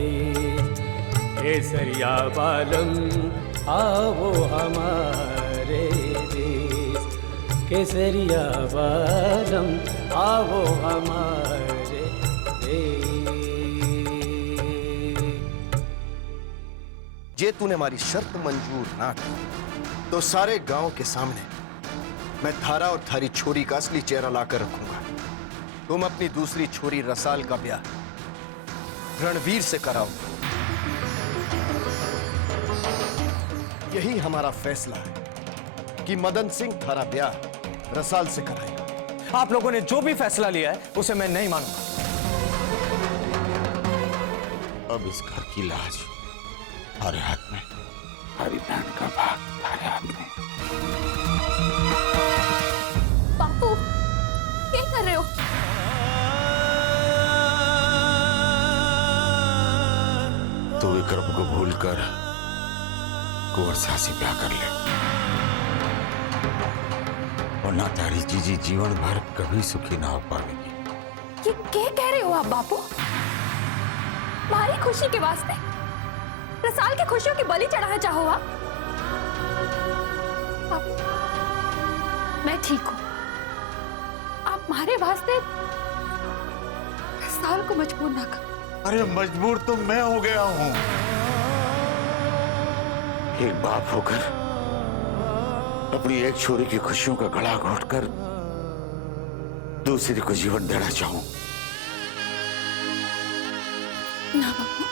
देश। केसरिया बालम आओ हमारे देश, केसरिया बालम आओ हमारे देश। जे तूने हमारी शर्त मंजूर ना की तो सारे गांव के सामने मैं थारा और थारी छोरी का असली चेहरा लाकर रखूंगा। तुम अपनी दूसरी छोरी रसाल का ब्याह रणवीर से कराओ। यही हमारा फैसला है कि मदन सिंह थारा ब्याह रसाल से कराएगा। आप लोगों ने जो भी फैसला लिया है उसे मैं नहीं मानूंगा। अब इस घर की लाज हमारे हाथ में, हमारी बहन का भाग हमारे हाथ में। बापू क्या कर रहे हो? तो विक्रम को भूलकर कुंवर सासी ब्याह कर ले, वरना तारी जीजी जीवन भर कभी सुखी ना हो पाएगी। ये क्या कह रहे हो आप बापू? हमारी खुशी के वास्ते रसाल की खुशियों की बलि चढ़ाना चाहो आप? मैं ठीक हूं। आप हमारे वास्ते रसाल को मजबूर ना करो। अरे मजबूर तो मैं हो गया हूं। एक बाप होकर अपनी एक छोरी की खुशियों का गला घोटकर दूसरी को जीवन देना चाहूं। ना बापू,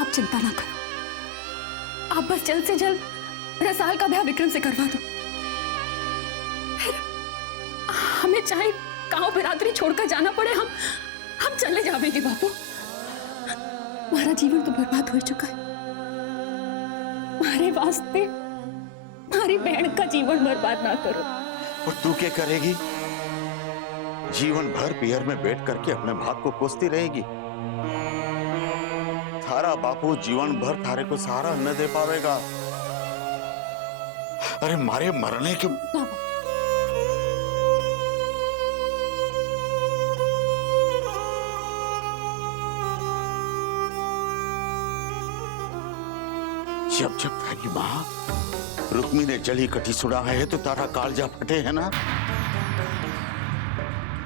आप चिंता ना करो। आप बस जल्द से जल्द रसाल का ब्याह विक्रम से करवा दो। फिर हमें चाहे गांव बिरादरी छोड़कर जाना पड़े, हम चले जाएंगे बापू। हमारा जीवन तो बर्बाद हो चुका है। हमारे वास्ते हमारी बहन का जीवन बर्बाद ना करो। और तू क्या करेगी? जीवन भर पियर में बैठ करके अपने भाग को कोसती रहेगी। थारा बापू जीवन भर थारे को सहारा न दे पावेगा। अरे मारे मरने के जब जब थारी मां रुक्मी ने जली कटी सुना है तो तारा कालजा फटे है ना।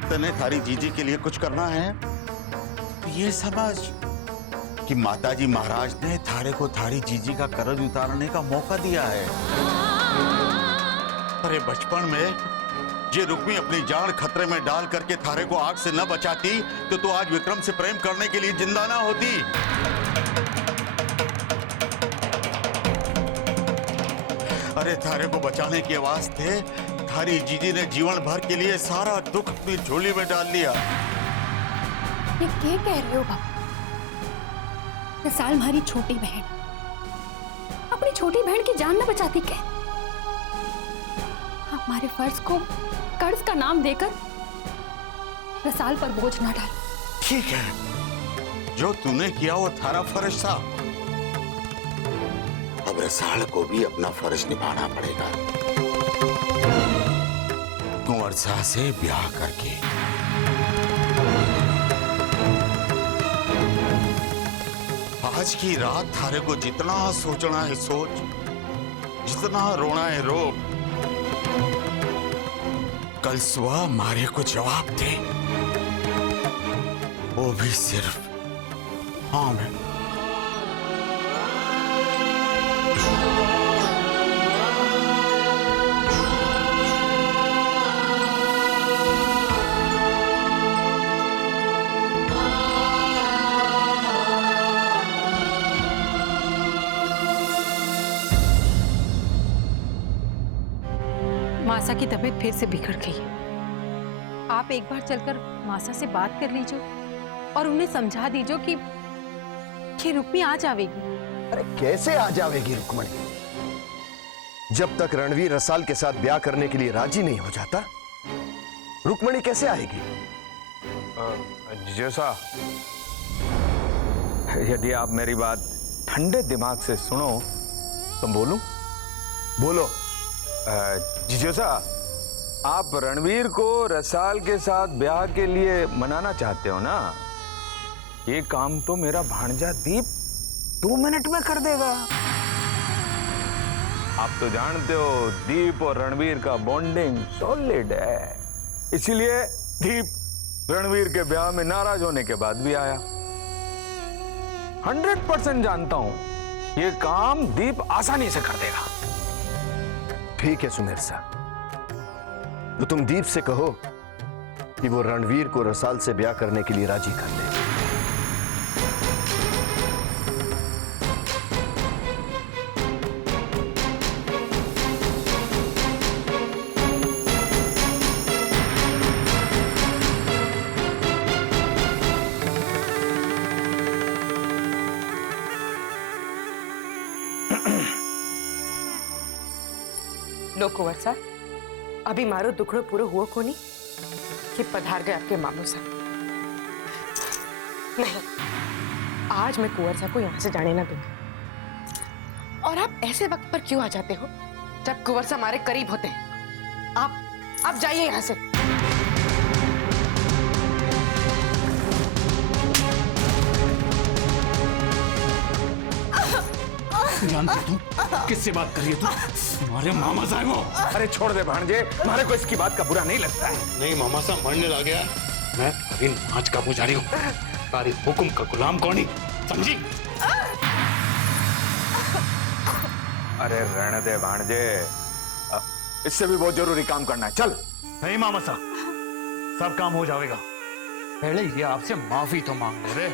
तने थारी जीजी के लिए कुछ करना है तो ये समझ कि माताजी महाराज ने थारे को थारी जीजी का कर्ज उतारने का मौका दिया है। अरे बचपन में ये रुक्मी अपनी जान खतरे में डाल करके थारे को आग से न बचाती तो तू आज विक्रम से प्रेम करने के लिए जिंदा ना होती। अरे थारे को बचाने के वास्ते थारी जीजी ने जीवन भर के लिए सारा दुख अपनी झोली में डाल लिया। ये क्या कह रहे हो बापू? रसाल हमारी छोटी बहन, अपनी छोटी बहन की जान न बचाती क्या? हमारे फर्ज को कर्ज का नाम देकर रसाल पर बोझ ना डालो। ठीक है, जो तूने किया वो थारा फर्ज था। अब रसाल को भी अपना फर्ज निभाना पड़ेगा। कुंवर साह से ब्याह करके आज की रात थारे को जितना सोचना है सोच, जितना रोना है रो। कल सुबह मारे को जवाब दे, वो भी सिर्फ हाँ में। मासा की तबीयत फिर से बिगड़ गई है। आप एक बार चलकर मासा से बात कर लीजिए और उन्हें समझा दीजिए कि रुक्मी आ जाएगी। अरे कैसे आ जाएगी रुक्मणी? जब तक रणवीर रसाल के साथ ब्याह करने के लिए राजी नहीं हो जाता, रुक्मणी कैसे आएगी? जैसा यदि आप मेरी बात ठंडे दिमाग से सुनो तो बोलूं? बोलो। जिजोसा, आप रणवीर को रसाल के साथ ब्याह के लिए मनाना चाहते हो ना? ये काम तो मेरा भांजा दीप 2 मिनट में कर देगा। आप तो जानते हो दीप और रणवीर का बॉन्डिंग सॉलिड है, इसीलिए दीप रणवीर के ब्याह में नाराज होने के बाद भी आया। 100% जानता हूं ये काम दीप आसानी से कर देगा। ठीक है सुमेर साहब, तो तुम दीप से कहो कि वो रणवीर को रसाल से ब्याह करने के लिए राजी कर दे। लो कुंवर साहब, अभी मारो दुखड़ो पूरो हुआ को नहीं कि पधार गए आपके मामू साहब। नहीं, आज मैं कुंवर साहब को यहाँ से जाने ना दूंगी। और आप ऐसे वक्त पर क्यों आ जाते हो जब कुंवर साहब हमारे करीब होते हैं? आप जाइए यहाँ से। जानती तू किससे बात कर रही है? तू तुम्हारे मामा साहब हो। अरे छोड़ दे भांजे, हमारे को इसकी बात का बुरा नहीं लगता है। नहीं मामा साहब मरने लग गया। मैं अभी नाच का पुजारी हूँ, तारी हुक्म का गुलाम कौन ही, समझी? अरे रहने दे भांजे, इससे भी बहुत जरूरी काम करना है, चल। नहीं मामा साहब, सब काम हो जाएगा, पहले ये आपसे माफी तो मांग ले रे।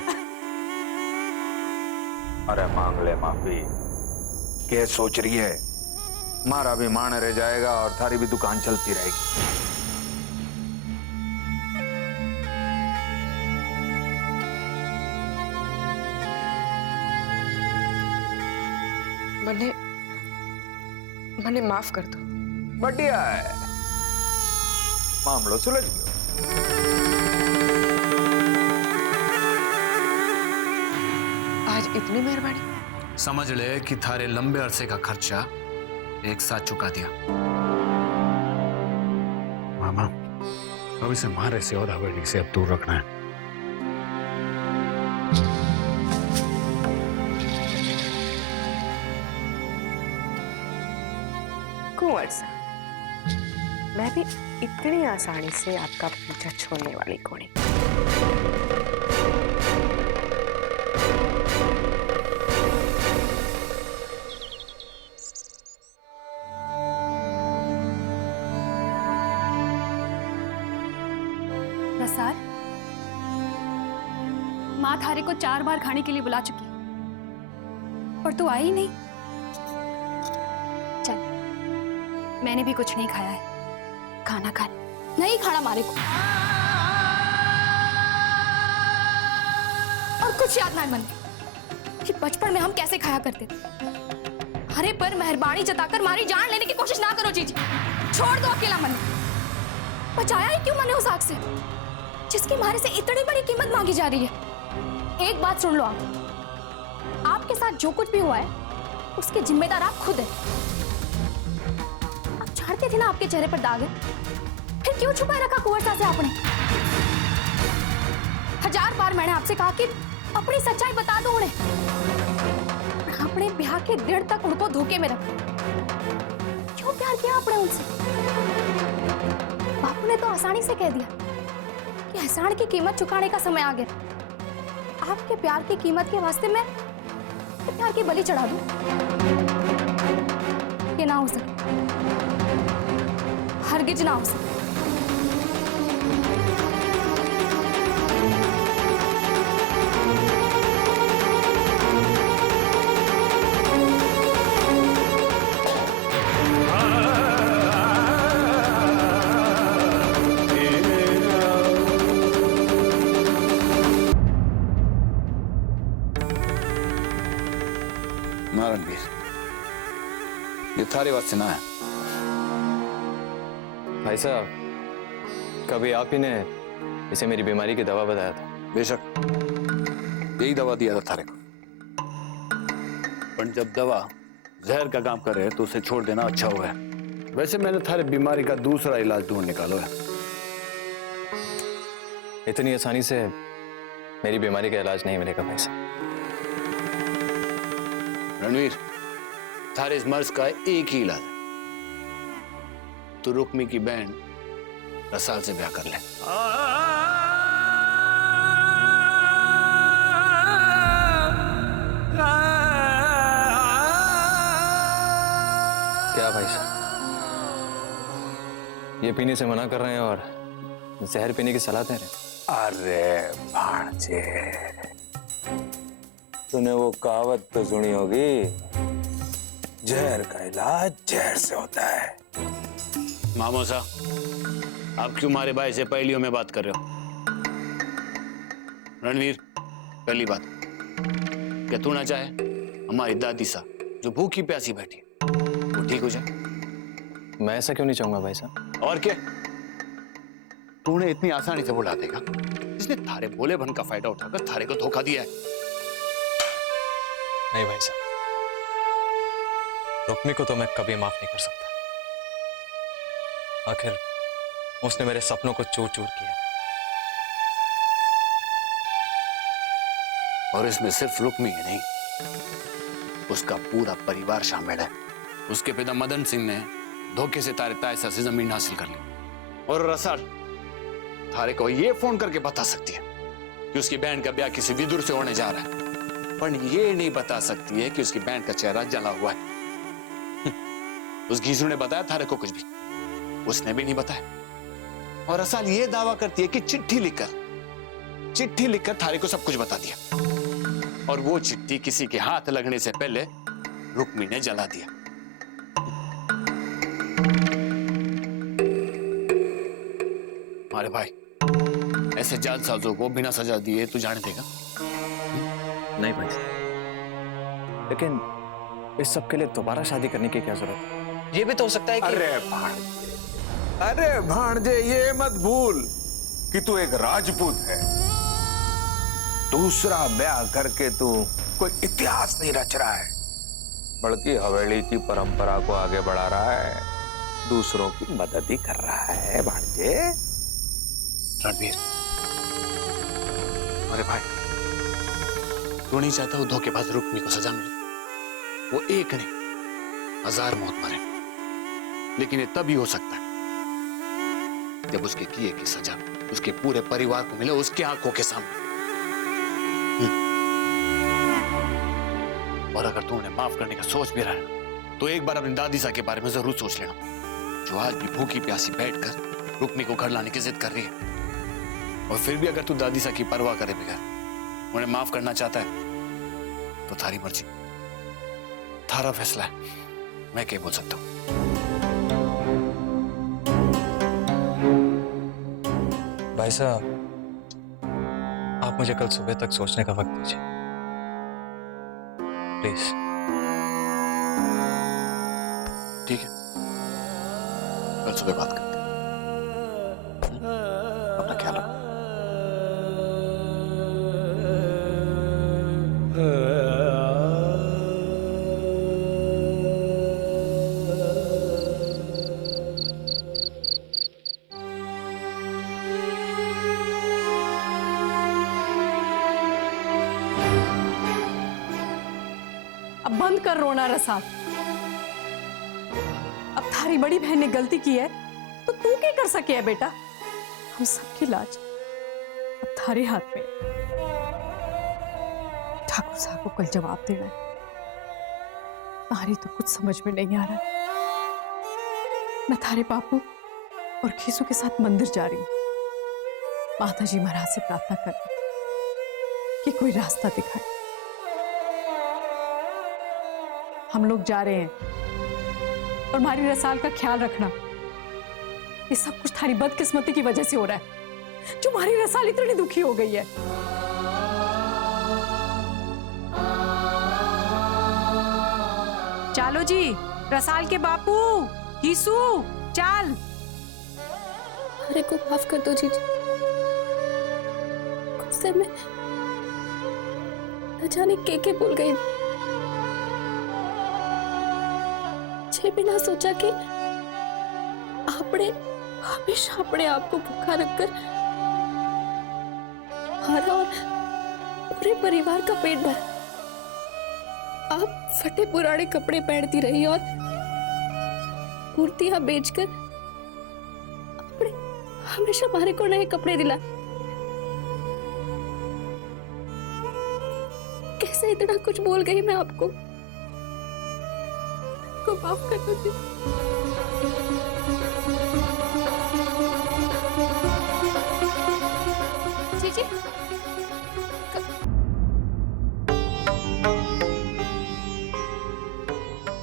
अरे मांग ले माफी, क्या सोच रही है? मारा भी मान रह जाएगा और थारी भी दुकान चलती रहेगी। मने माफ कर दो। बढ़िया है, मामलो सुलझ गया। आज इतनी मेहरबानी। समझ ले कि थारे लंबे अरसे का खर्चा एक साथ चुका दिया। मामा, अब इसे मारे से और हवेली से अब दूर रखना है। कुंवर साहब, मैं भी इतनी आसानी से आपका पीछा छोड़ने वाली कौन है? रसाल, माँ थारे को 4 बार खाने के लिए बुला चुकी और तू आई ही नहीं। चल, मैंने भी कुछ नहीं खाया है, खाना खा। नहीं खाना मारे को। और कुछ याद ना मन कि बचपन में हम कैसे खाया करते थे। अरे पर मेहरबानी जताकर मारी जान लेने की कोशिश ना करो जीजी, छोड़ दो अकेला मन। बचाया ही क्यों मैंने उस आग से जिसकी मारे से इतनी बड़ी कीमत मांगी जा रही है? एक बात सुन लो, आपके साथ जो कुछ भी हुआ है उसके जिम्मेदार आप खुद हैं। आप जानते थे ना आपके चेहरे पर दाग है, फिर क्यों छुपाए रखा कुंवर साहब से आपने? 1000 बार मैंने आपसे कहा कि अपनी सच्चाई बता दो उन्हें। अपने ब्याह के दिन तक उनको धोखे में रखा। क्यों प्यार किया आपने उनसे? बापू ने तो आसानी से कह दिया कि एहसान की कीमत चुकाने का समय आ गया। आपके प्यार की कीमत के वास्ते मैं प्यार की बलि चढ़ा दूं? ये ना हो सके, हरगिज ना हो सके। रणवीर, ये थारे वास्ते ना है। भाई साहब, कभी आप ही ने इसे मेरी बीमारी की दवा बताया था। बेशक यही दवा दिया था थारे को, पर जब दवा जहर का काम करे तो उसे छोड़ देना अच्छा हुआ है। वैसे मैंने थारे बीमारी का दूसरा इलाज ढूंढ निकालो है। इतनी आसानी से मेरी बीमारी का इलाज नहीं मिलेगा भाई साहब। रणवीर, थारे इस मर्ज का एक ही इलाज है, तू रुक्मी की बहन रसाल से ब्याह कर ले। क्या भाई साहब, ये पीने से मना कर रहे हैं और जहर पीने की सलाह दे रहे हैं? अरे भांजे, तूने वो कहावत तो सुनी होगी, जहर का इलाज जहर से होता है। मामोसा, आप क्यों हमारे भाई से पहेलियों में बात कर रहे हो? रणवीर, पहली बात, क्या तू ना चाहे हमारी दादी सा जो भूखी प्यासी बैठी है वो ठीक हो जाए? मैं ऐसा क्यों नहीं चाहूंगा भाई साहब? और क्या, तूने इतनी आसानी से बुला देगा जिसने थारे भोलेपन का फायदा उठाकर थारे को धोखा दिया है? नहीं भाई साहब, रुक्मी को तो मैं कभी माफ नहीं कर सकता। आखिर उसने मेरे सपनों को चूर चूर किया। और इसमें सिर्फ रुक्मी ही नहीं, उसका पूरा परिवार शामिल है। उसके पिता मदन सिंह ने धोखे से तारे तायसा से जमीन हासिल कर ली, और रसाल थारे को ये फोन करके बता सकती है कि उसकी बहन का ब्याह किसी विदुर से होने जा रहा है, पर ये नहीं बता सकती है कि उसकी बहन का चेहरा जला हुआ है। उस घीसू ने बताया थारे को कुछ भी, उसने भी नहीं बताया। और रसाल ये दावा करती है कि चिट्ठी लिखकर थारे को सब कुछ बता दिया, और वो चिट्ठी किसी के हाथ लगने से पहले रुक्मी ने जला दिया। हमारे भाई, ऐसे जालसाजों को बिना सजा दिए तू जाने देगा? नहीं भाई साहब, लेकिन इस सब के लिए दोबारा शादी करने की क्या जरूरत है? ये भी तो हो सकता है कि अरे भांजे, ये मत भूल कि तू एक राजपूत है। दूसरा ब्याह करके तू कोई इतिहास नहीं रच रहा है, बल्कि हवेली की परंपरा को आगे बढ़ा रहा है, दूसरों की मदद ही कर रहा है भांजे। रणवीर, अरे भाई, तू नहीं चाहता वो धोखेबाज रुक्मी को सजा मिले? वो एक नहीं 1000 मौत मरे, लेकिन ये तभी हो सकता है जब उसके किए की सजा उसके पूरे परिवार को मिले, उसके आंखों के सामने। और अगर तू उन्हें माफ करने का सोच भी रहा है तो एक बार अपनी दादी सा के बारे में जरूर सोच लेना, जो आज भी भूखी प्यासी बैठकर रुक्मी को घर लाने की जिद कर रही है। और फिर भी अगर तू दादी सा की परवाह करे बगैर उन्हें माफ करना चाहता है तो थारी मर्जी, थारा फैसला है, मैं क्या बोल सकता हूं। भाई साहब, आप मुझे कल सुबह तक सोचने का वक्त दीजिए प्लीज। ठीक है, कल सुबह बात करते हैं। अपना ख्याल रखो। अब बंद कर रोना रसाल। अब थारी बड़ी बहन ने गलती की है तो तू क्या कर सके है बेटा? हम सबकी लाज अब थारे हाथ में। ठाकुर साहब को कल जवाब देना है। तारी तो कुछ समझ में नहीं आ रहा। मैं थारे बापू और खीसू के साथ मंदिर जा रही हूँ, माता जी महाराज से प्रार्थना करने कि कोई रास्ता दिखाए। हम लोग जा रहे हैं और हमारी रसाल का ख्याल रखना। ये सब कुछ थारी बदकिस्मती की वजह से हो रहा है, जो हमारी रसाल इतनी दुखी हो गई है। चलो जी, रसाल के बापू, हीसू, चाल। अरे को माफ कर दो जीजी, गुस्से में न जाने के बोल गई। मुझे भी ना सोचा कि आपने हमेशा अपने आप को भूखा रखकर हमारा और पूरे परिवार का पेट भरा। आप फटे पुराने कपड़े पहनती रही और मूर्तियां बेचकर आपने हमेशा हमारे को नए कपड़े दिला। कैसे इतना कुछ बोल गई मैं आपको? को माफ कर दो। जी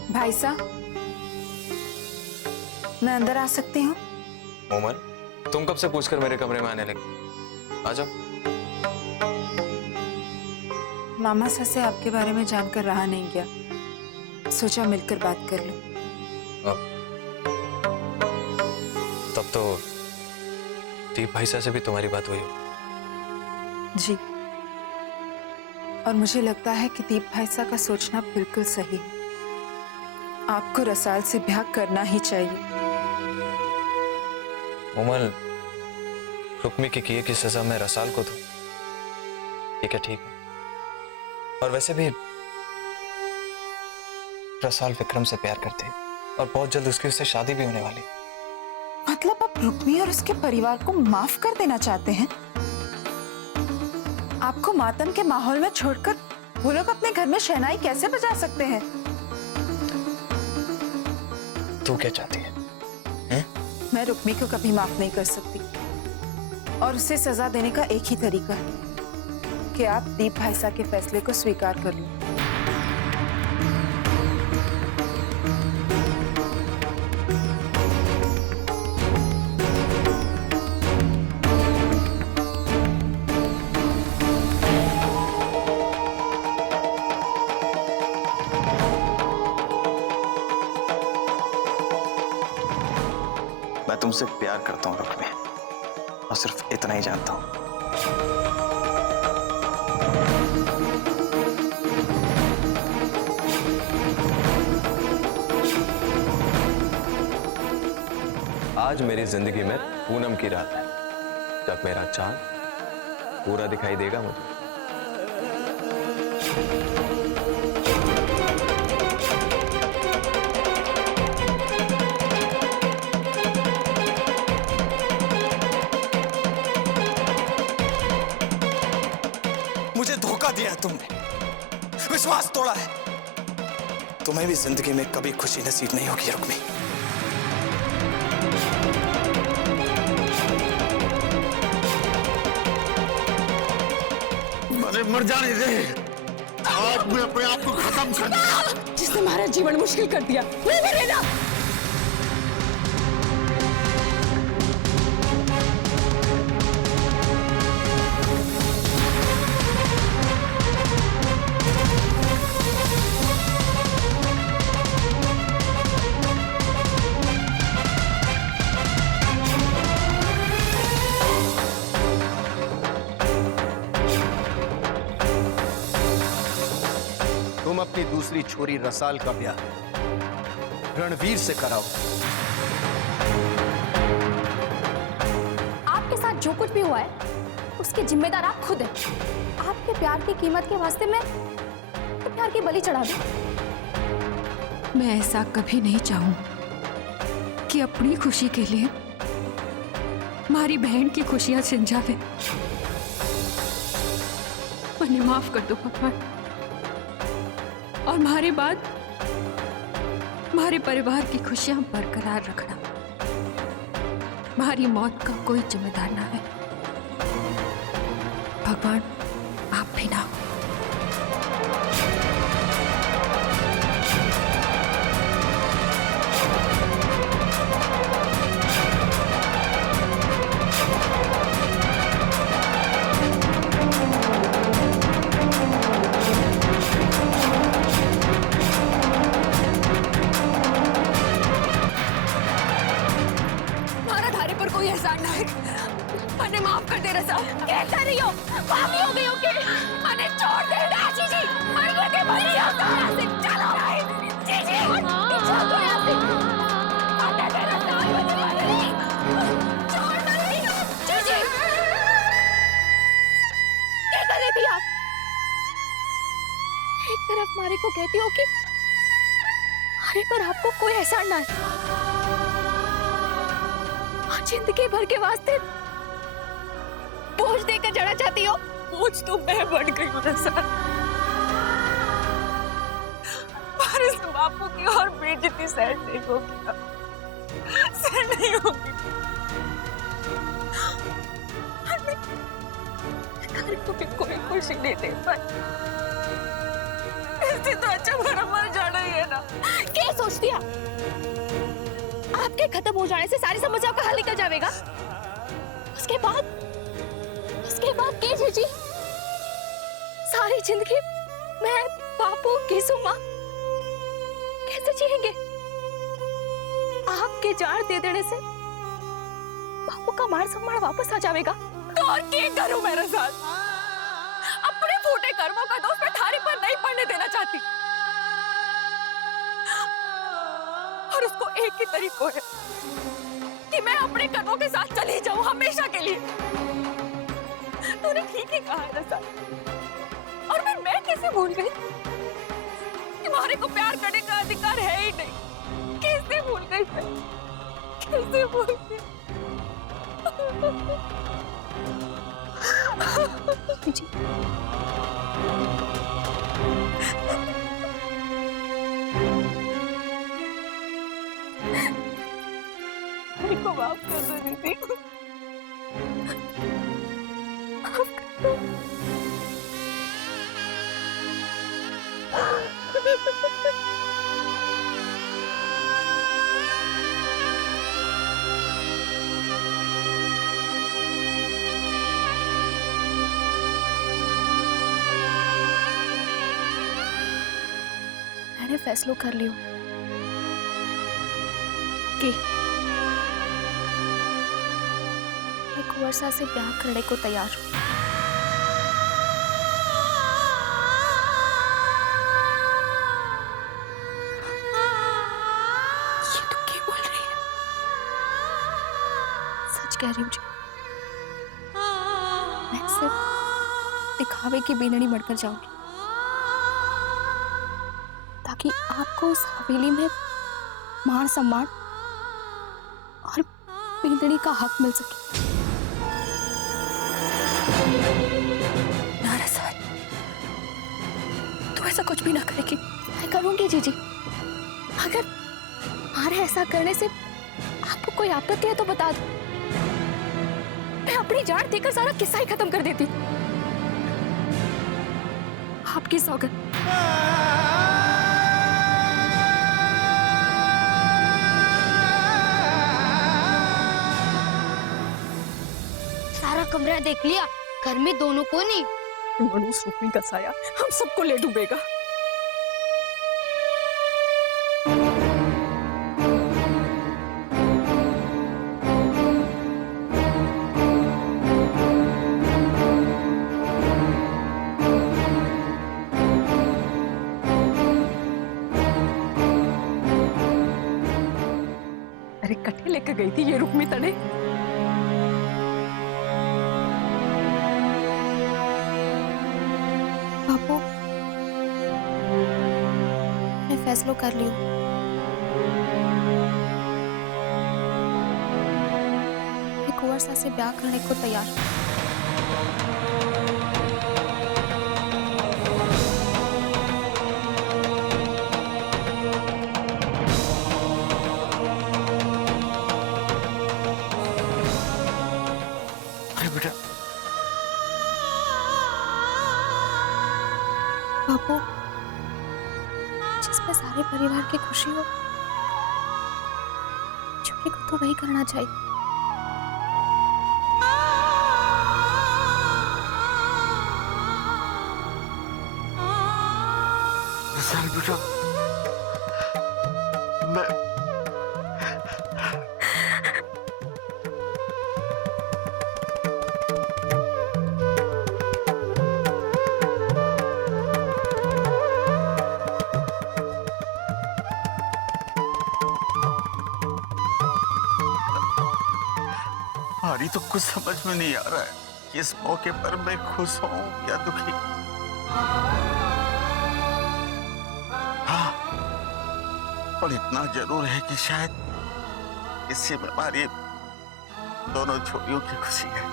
भाई साहब, मैं अंदर आ सकती हूँ? मोमल, तुम कब से पूछकर मेरे कमरे में आने लगी? आ जाओ। मामा सर से आपके बारे में जानकर रहा नहीं गया, सोचा मिलकर बात कर लूं। तब तो दीप भाई साहब से भी तुम्हारी बात हुई हो? जी, और मुझे लगता है कि दीप भाई साहब का सोचना बिल्कुल सही है। आपको रसाल से ब्याह करना ही चाहिए। मोमल, रुक्मी के किए की सजा मैं रसाल को दूं, ये क्या ठीक है? और वैसे भी रसाल विक्रम से प्यार करते हैं और बहुत जल्द उससे शादी भी होने वाली। मतलब आप रुक्मी और उसके परिवार को माफ कर देना चाहते हैं? आपको मातम के माहौल में छोड़कर वो लोग अपने घर में शहनाई कैसे बजा सकते हैं? तू क्या चाहती है? मैं रुक्मी को कभी माफ नहीं कर सकती, और उसे सजा देने का एक ही तरीका है कि आप दीप भाई साहब के फैसले को स्वीकार कर लो। मैं तुमसे प्यार करता हूँ रुक्मी, और सिर्फ इतना ही जानता हूँ। आज मेरी जिंदगी में पूनम की रात है, जब मेरा चांद पूरा दिखाई देगा मुझे। मुझे धोखा दिया है तुमने, विश्वास तोड़ा है। तुम्हें भी जिंदगी में कभी खुशी नसीब नहीं होगी रुक्मी। अरे मर जाने दे, आज मैं अपने आप को खत्म कर दूंगा। जिसने हमारा जीवन मुश्किल कर दिया वो मरेगा। तुम अपनी दूसरी छोरी रसाल का ब्याह रणवीर से कराओ। आपके साथ जो कुछ भी हुआ है उसके जिम्मेदार आप खुद हैं। आपके प्यार की कीमत के वास्ते मैं तो प्यार की बलि चढ़ा दूं। मैं ऐसा कभी नहीं चाहूं कि अपनी खुशी के लिए हमारी बहन की खुशियां छिन जावे। मुझे माफ कर दो भगवान, और हमारे बाद हमारे परिवार की खुशियां बरकरार रखना। हमारी मौत का कोई जिम्मेदार ना है भगवान, आप भी ना। कोई एहसान ना है। मैंने माफ कर दे रसा। कैसा नहीं हो, पापी हो गई हो के मैंने छोड़ दे राजी जी। मर के बड़ी हो तो यहाँ से चलो जी जी, चलो तो यहाँ से। आने दे रसा, मुझे मार नहीं, छोड़ नहीं जी जी। क्या कर रही थी आप? मारे को कहती हो कि मारे पर आपको कोई एहसान ना है, जिंदगी भर के वास्ते बोझ देकर जड़ा चाहती हो। बोझ तो मैं बन गई हूँ रसाल, पर इस बापू की और बेइज्जती सहन नहीं होगी, सहन नहीं होगी। घर को भी कोई खुशी नहीं दे पाई, इससे तो अच्छा मेरा मर जाना ही है ना। क्या सोच दिया आपके खत्म हो जाने से सारी समस्याओं का हल निकल जाएगा? उसके बाद के जीजी सारी जिंदगी मैं बापू केसु माँ कैसे जिएंगे? आपके जान दे देने से बापू का मान सम्मान वापस आ जाएगा। तो और क्या करूं मैं रसाल? अपने फूटे कर्मों का दोष मैं थारी पर नहीं पड़ने देना चाहती, और उसको एक ही तरीका है कि मैं अपने कर्मों के साथ चली जाऊं हमेशा के लिए। तूने ठीक ही कहा है रसाल, और फिर मैं कैसे भूल गई कि मारे को प्यार करने का अधिकार है ही नहीं? कैसे भूल गई मैं, कैसे भूल गई? मेरे को माफ कर दो दीदी, माफ कर दो। मैंने फैसला कर लियो कि मैं कुंवर साहब से ब्याह करने को तैयार हूँ। ये तो क्या बोल रही है? सच कह रही हूँ जी, मैं सिर्फ दिखावे की बीनड़ी मरकर जाऊंगी ताकि आपको उस हवेली में मान सम्मान और बींदड़ी का हक मिल सके। ना रसाल, तू ऐसा कुछ भी ना करेगी। मैं करूंगी जीजी। अगर हमारे ऐसा करने से आपको कोई आपत्ति है तो बता दो, मैं अपनी जान देकर सारा किस्सा ही खत्म कर देती। आपकी सौगंध। सारा कमरा देख लिया, घर में दोनों को नहीं। मनुष्य रूपी का साया हम सबको ले डूबेगा। अरे कट्टे लेकर गई थी ये रुक्मी तड़े। बापू, मैं फैसला कर लियो। मैं कुंवर साहब से ब्याह करने को तैयार हूँ। बापू, जिसमें सारे परिवार की खुशी हो, छोटी को तो वही करना चाहिए। बेटा, मैं हमारी तो कुछ समझ में नहीं आ रहा है कि इस मौके पर मैं खुश हूं या दुखी। पर इतना जरूर है कि शायद इससे हमारी दोनों छोरियों की खुशी है।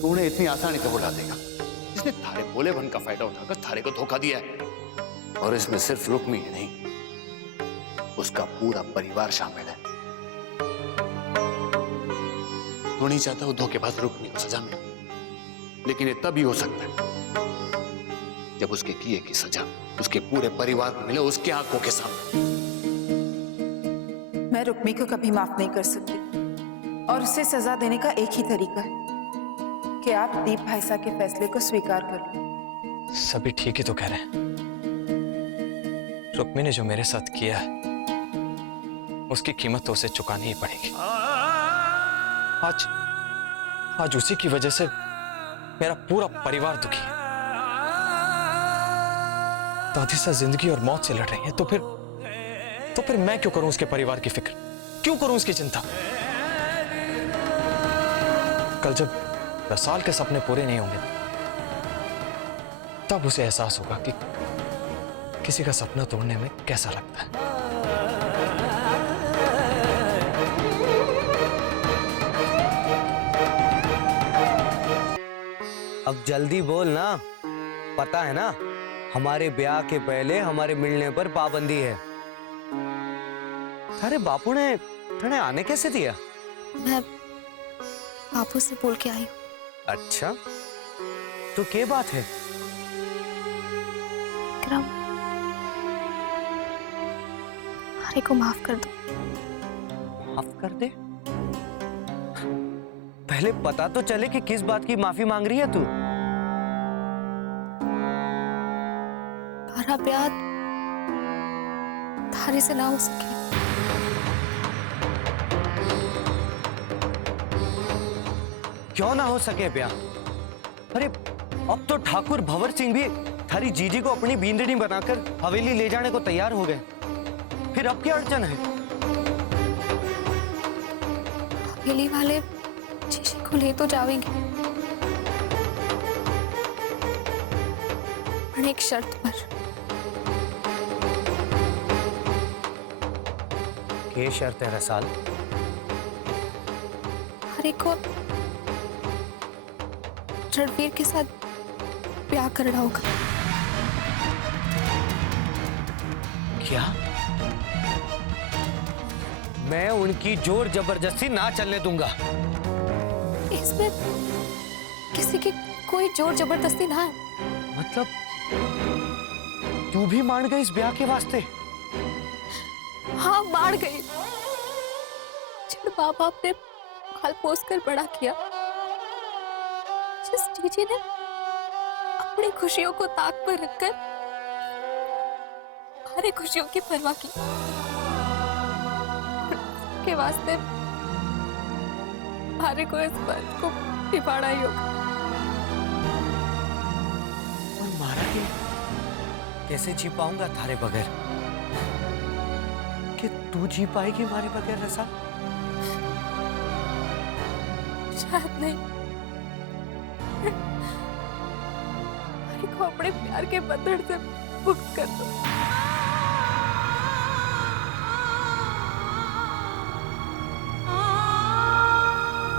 तूने इतनी आसानी से बुला देगा? इसने थारे भोलेपन का फायदा उठाकर थारे को धोखा दिया है। और इसमें सिर्फ रुक्मी ही नहीं, उसका पूरा परिवार शामिल है। तू नहीं चाहता वो धोखेबाज रुक्मी को सजा मिले, लेकिन ये तभी हो सकता है जब उसके किए की सजा उसके पूरे परिवार को मिले, उसके आंखों के सामने। मैं रुक्मी को कभी माफ नहीं कर सकती, और उसे सजा देने का एक ही तरीका है कि आप दीप भाई साहब के फैसले को स्वीकार कर लो। सभी ठीक ही तो कह रहे हैं। रुक्मी ने जो मेरे साथ किया है उसकी कीमत तो उसे चुकानी ही पड़ेगी। आज उसी की वजह से मेरा पूरा परिवार दुखी है। दादी सा जिंदगी और मौत से लड़ रही है, तो फिर मैं क्यों करूं उसके परिवार की फिक्र, क्यों करूं उसकी चिंता? कल जब रसाल के सपने पूरे नहीं होंगे तब उसे एहसास होगा कि किसी का सपना तोड़ने में कैसा लगता है। अब जल्दी बोल ना, पता है ना हमारे ब्याह के पहले हमारे मिलने पर पाबंदी है। अरे बापू ने थने आने कैसे दिया? मैं बापू से बोल के आई हूँ। अच्छा, तो क्या बात है? विक्रम, हरे को माफ कर दो। माफ कर दे? पहले पता तो चले कि किस बात की माफी मांग रही है तू। हमारा प्यार थारे से ना हो सके। क्यों ना हो सके ब्याह? अरे अब तो ठाकुर भंवर सिंह भी थारी जीजी को अपनी बींदड़ी बनाकर हवेली ले जाने को तैयार हो गए। फिर अब क्या अड़चन है? हवेली वाले जीजी को ले तो जाएंगे, पर एक शर्त पर। क्या शर्त है रसाल? हरे को रणवीर के साथ ब्याह करना होगा। क्या? मैं उनकी जोर जबरदस्ती ना चलने दूंगा। इसमें किसी की कोई जोर जबरदस्ती ना है। मतलब तू भी मान गई इस ब्याह के वास्ते? हाँ, मान गई। जिन माँ बाप ने पाल पोस कर बड़ा किया, जिस जीजी ने अपनी खुशियों को ताक पर रखकर हमारी खुशियों की परवाह की, के वास्ते हमारे को इस बात को निभाना ही होगा। और मारा के कैसे जी पाऊंगा थारे बगैर? कि तू जी पाएगी हमारे बगैर रसा? शायद नहीं। हमारे को अपने प्यार के बंधन से मुक्त कर दो।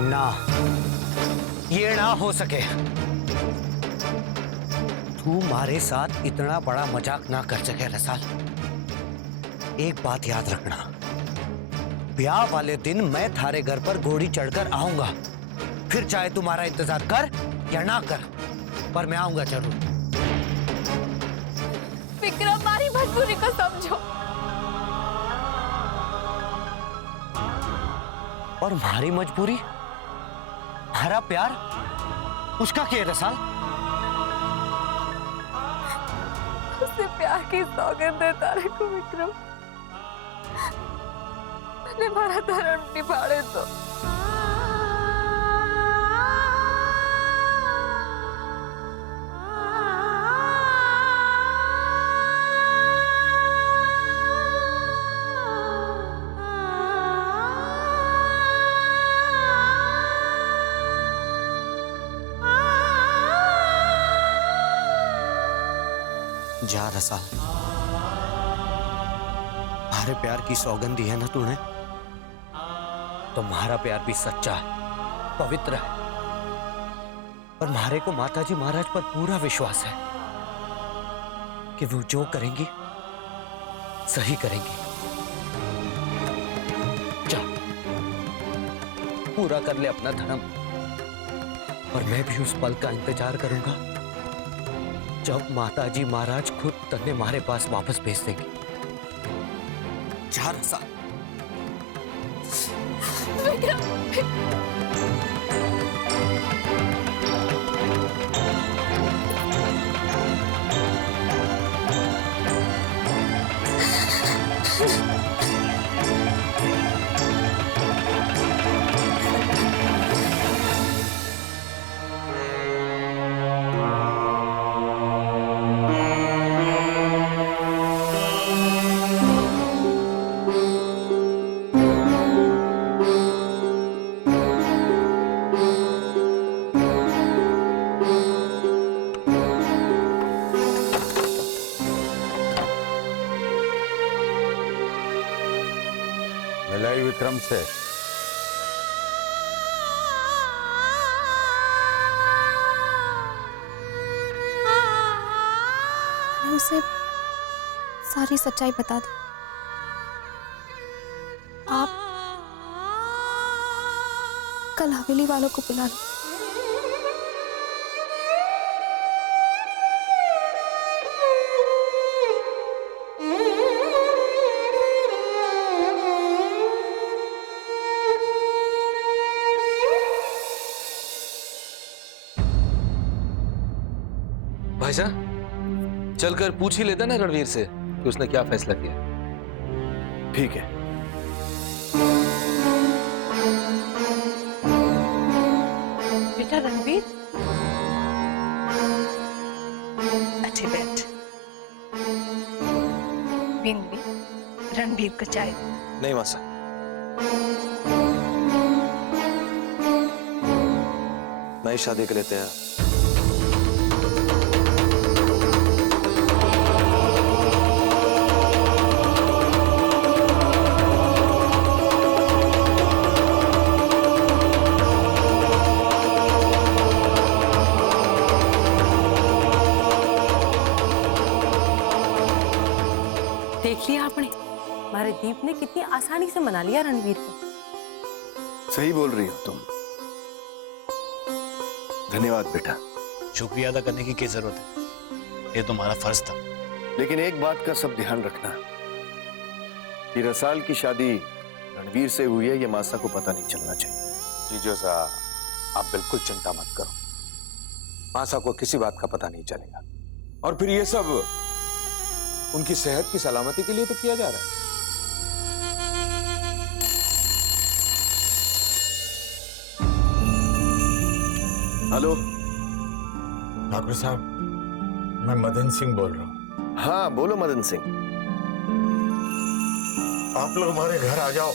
ना, ये ना हो सके। तू हमारे साथ इतना बड़ा मजाक ना कर सके रसाल। एक बात याद रखना, ब्याह वाले दिन मैं थारे घर पर घोड़ी चढ़कर आऊंगा। फिर चाहे तुम्हारा इंतजार कर या ना कर, पर मैं आऊंगा जरूर। विक्रम, हमारी मजबूरी को समझो। और हमारी मजबूरी, हमारा प्यार, उसका क्या है रसाल? उससे प्यार की सौगंध है तारे को विक्रम। मैंने हमारा धर्म निभाने दो। जा रसाल, हमारे प्यार की सौगंध दी है ना तूने, तो हमारा प्यार भी सच्चा है, पवित्र है। और म्हारे को माताजी महाराज पर पूरा विश्वास है कि वो जो करेंगी सही करेंगी। जा, पूरा कर ले अपना धर्म, और मैं भी उस पल का इंतजार करूंगा जब माताजी महाराज खुद तन्ने हमारे पास वापस भेज देंगे। जा रसाल। मिलाई विक्रम से। मैं उसे सारी सच्चाई बता दी। आप कल हवेली वालों को बुला लो। भाईजान, चलकर पूछ ही लेता ना रणवीर से कि उसने क्या फैसला किया। ठीक है। बेटा रणवीर, अच्छे बैठ। बिंदी, रणवीर को चाय। नहीं मासा, मैं ही शादी के लिए तैयार। देख लिया आपने, हमारे दीप ने कितनी आसानी से मना लिया रणवीर को। सही बोल रही हो तुम। धन्यवाद बेटा। शुक्रिया अदा करने की क्या जरूरत है, ये तुम्हारा फर्ज था। लेकिन एक बात का सब ध्यान रखना कि रसाल की शादी रणवीर से हुई है, ये मासा को पता नहीं चलना चाहिए। जीजो साहब, आप बिल्कुल चिंता मत करो, मासा को किसी बात का पता नहीं चलेगा। और फिर ये सब उनकी सेहत की सलामती के लिए तो किया जा रहा है। हेलो ठाकुर साहब, मैं मदन सिंह बोल रहा हूँ। हाँ बोलो मदन सिंह। आप लोग हमारे घर आ जाओ।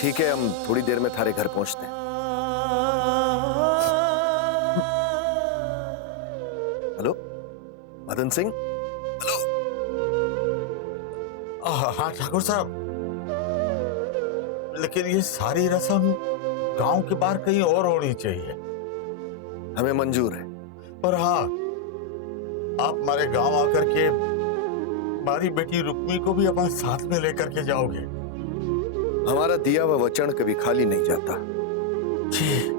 ठीक है, हम थोड़ी देर में थारे घर पहुंचते हैं। हेलो मदन सिंह। हाँ ठाकुर साहब, लेकिन ये सारी रस्म गांव के बाहर कहीं और होनी चाहिए। हमें मंजूर है। और हाँ, आप हमारे गांव आकर के हमारी बेटी रुक्मी को भी अपने साथ में लेकर के जाओगे। हमारा दिया हुआ वचन कभी खाली नहीं जाता। जी।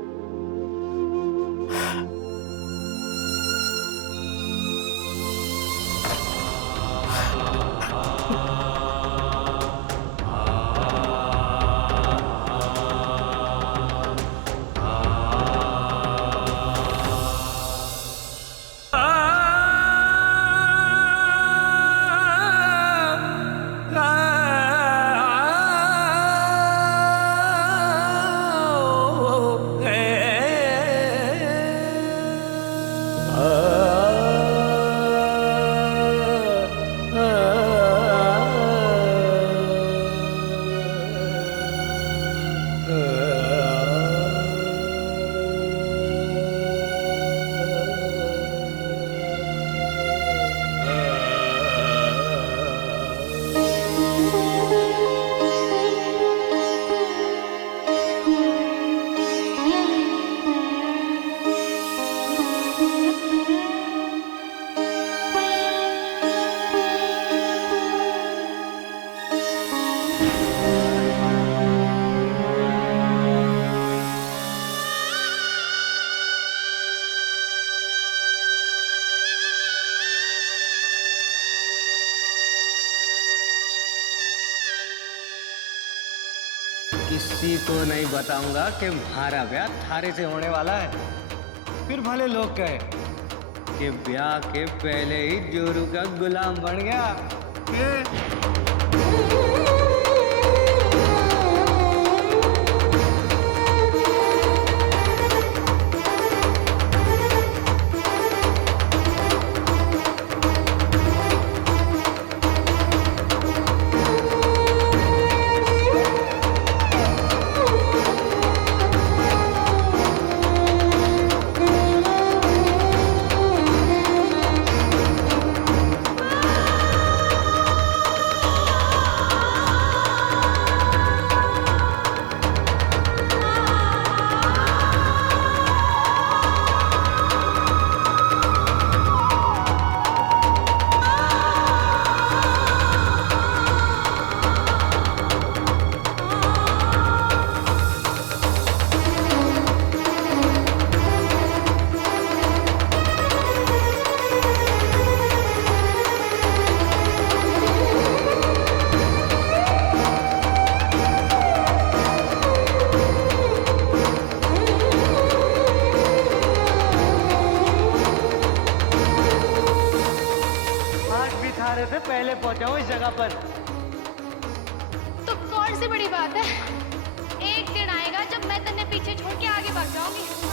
किसी को नहीं बताऊंगा कि हमारा ब्याह थारे से होने वाला है। फिर भले लोग कहे कि ब्याह के पहले ही जोरू का गुलाम बन गया। से पहले पहुंचा हूं इस जगह पर। तो कौन सी बड़ी बात है, एक दिन आएगा जब मैं तन्ने पीछे छोड़ के आगे भाग जाऊंगी।